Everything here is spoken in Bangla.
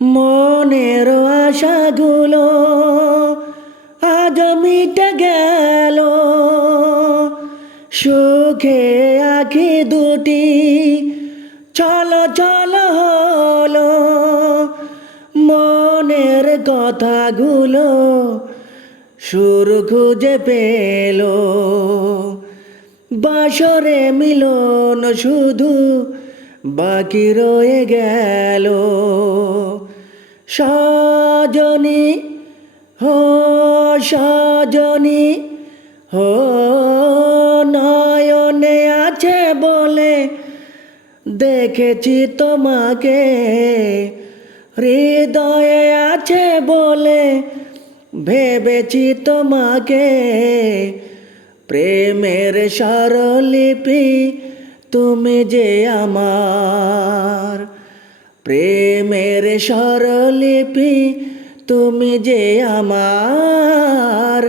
মনের আশাগুলো আজ মিটে গেল, সুখে আঁখি দুটি চলো চলো হলো। মনের কথাগুলো সুর খুঁজে পেল, বাসরে মিলন শুধু বাকি রয়ে গেল। সজনী হো সজনী হো, নয়নে আছে বলে দেখেছি তোমাকে, হৃদয়ে আছে বলে ভেবেছি তোমাকে। প্রেমের স্বরলিপি তুমি যে আমার, প্রেমের স্বরলিপি তুমি যে আমার।